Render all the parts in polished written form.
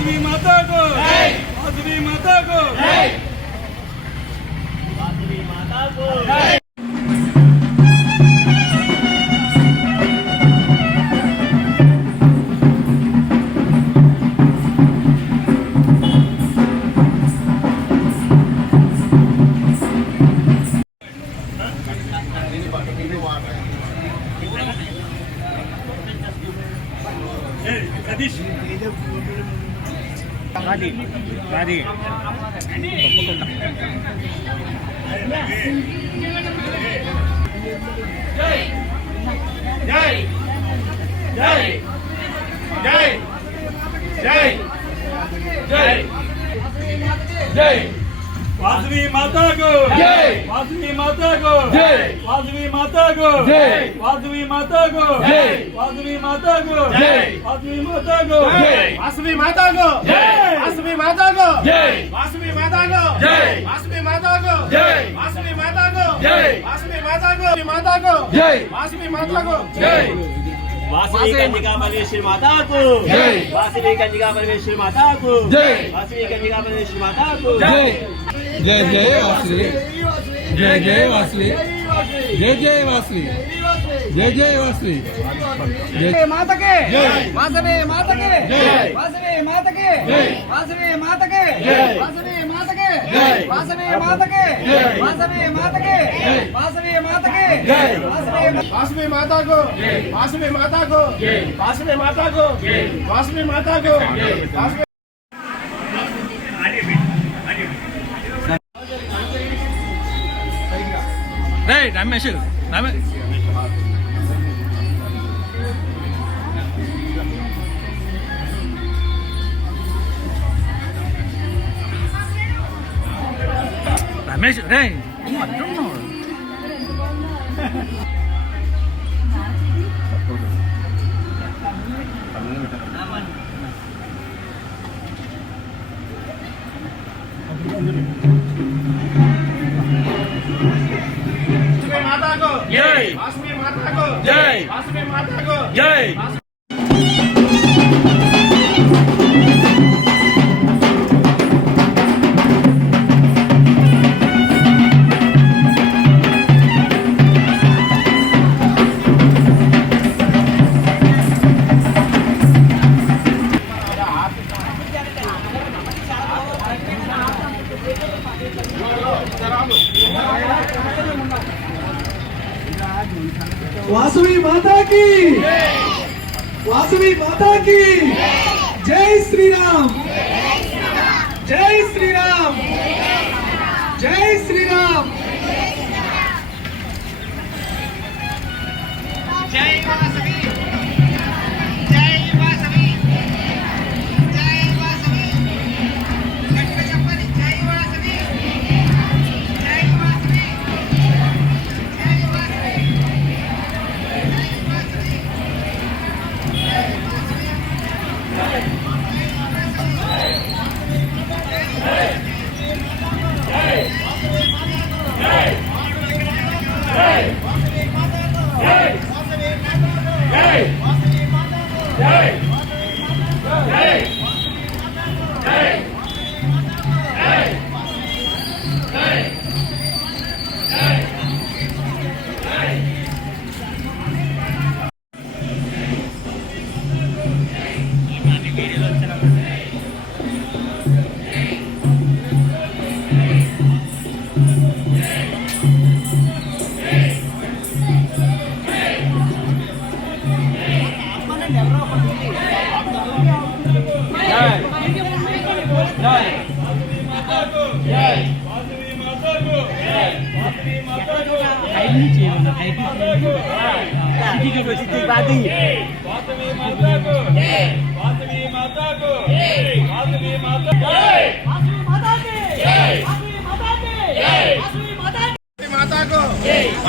वासवी माता को जय, वासवी माता को जय, वासवी माता को जय। वासवी माता को जय, वासवी माता को जय, वासवी माता को जय, वासवी माता को जय, वासवी माता को जय, वासवी माता को जय, वासवी माता को जय, वासवी माता को जय, वासवी माता को जय, वासवी माता को जय, वासवी माता को जय, वासवी माता को माता को जय, वासवी माता को जय। वासवी कंजिका परमेश्वरी माता को जय, वासवी कंजिका परमेश्वरी माता को जय, वासवी कंजिका परमेश्वरी माता को जय। जय जय वासवी, जय जय वासवी, जय जय वासवी, जय जय वासवी, जय माता के वासवी माता के वासवी माता के वासवी माता के वासवी माता के वासवी माता के वासवी माता के वासवी माता के वासवी माता को वासवी माता को वासवी माता को वासवी माता को रमेश रमेश रे माता को जय, वासवी माता को जय, वासवी माता को जय। वासवी माता की वासवी माता की जय श्री राम, जय श्री राम, जय श्री राम, जय वासवी, जय वासवी, जय वासवी, जय वासवी, जय वासवी, जय वासवी,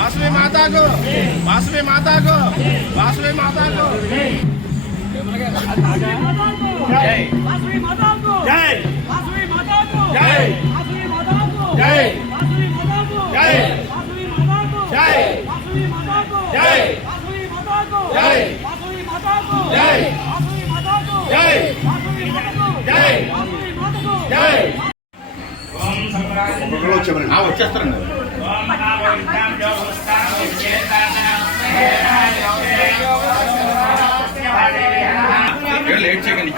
वासवी माता को वासवी माता को वासवी माता को जय वासवी माता को जय वासवी माता को जय वासवी माता को जय वासवी माता को जय वासवी माता को जय वासवी माता को जय वासवी माता को जय वासवी माता को जय वासवी माता को जय वासवी माता को వచ్చేస్తారండి. లేట్ చేయకండి,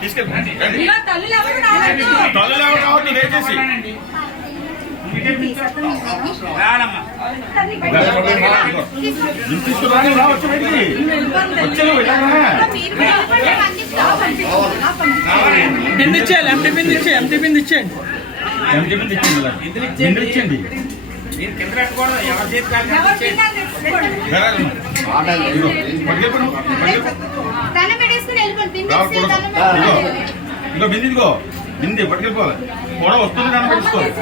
తీసుకెళ్ళండి. తల్లులు ఎవరు రావద్దు దయచేసి. తీసుకురాని రావచ్చు బయటికి. వచ్చాను బిందిచ్చేయాలి, ఎంటీ బిందిచ్చేయండి. ఇచ్చేయండి. ఇదిగో బింది, ఇదిగో బింది పట్టుకెళ్ళిపోవాలి. కూడా వస్తుంది దాన్ని పెట్టుకోవాలి.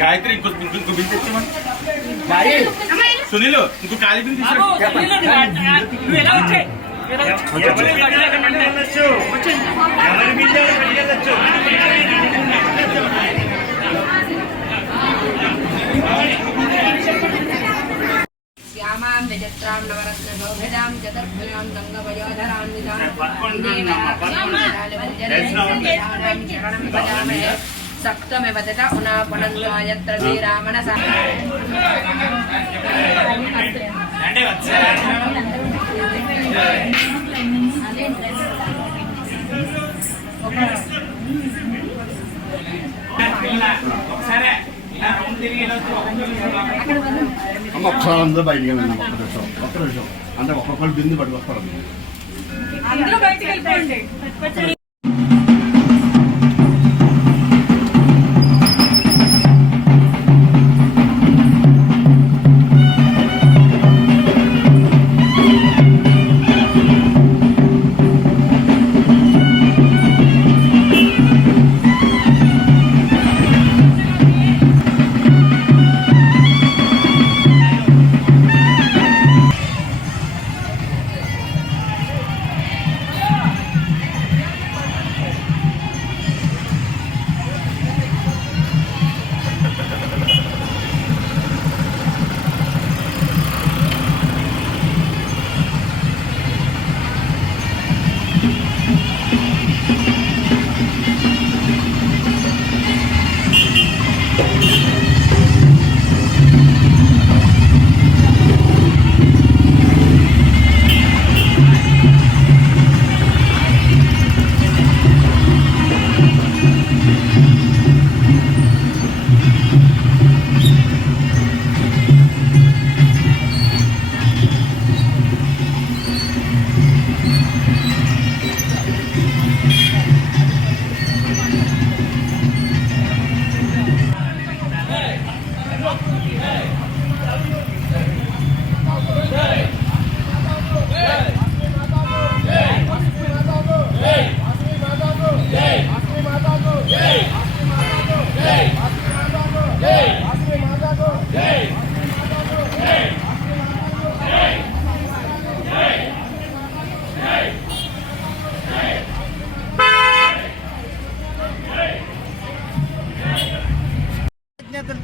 గాయత్రి ఇంకో బింది తెచ్చామని. సునీల్ ఇంకో ఖాళీ బింది శ్యామాం విచిత్రాం నవరత్నశోభితాం చతుర్భుజాం గంగవయోధరాం శరణం భజామహే సప్తమివ తత ఉనాపనంతో యత్ర శ్రీరామనస ఒకసారి అందరూ బయటికి వెళ్ళండి. ఒక్క నిమిషం అంటే ఒక్కొక్కరు బిందు పట్టుకొస్తారు. అందరూ బయటికి వెళ్ళిపోండి.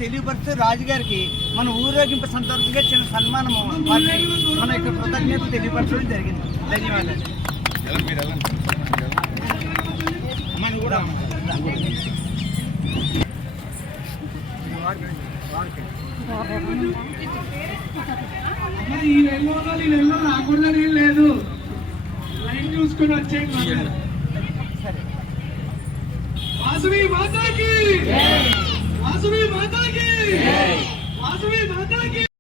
తెలియపరుస్తూ రాజుగారికి మన ఊరేగింపు సందర్భంగా చిన్న సన్మానం మన యొక్క కృతజ్ఞత తెలియపరచడం జరిగింది. ధన్యవాదాలు. ఈ నెలలో రాకూడదని లేదు, లైన్ చూసుకుని వచ్చేయండి. వాసవి మాతాకి, వాసవి మాతాకి, వాసవి మాతాకి.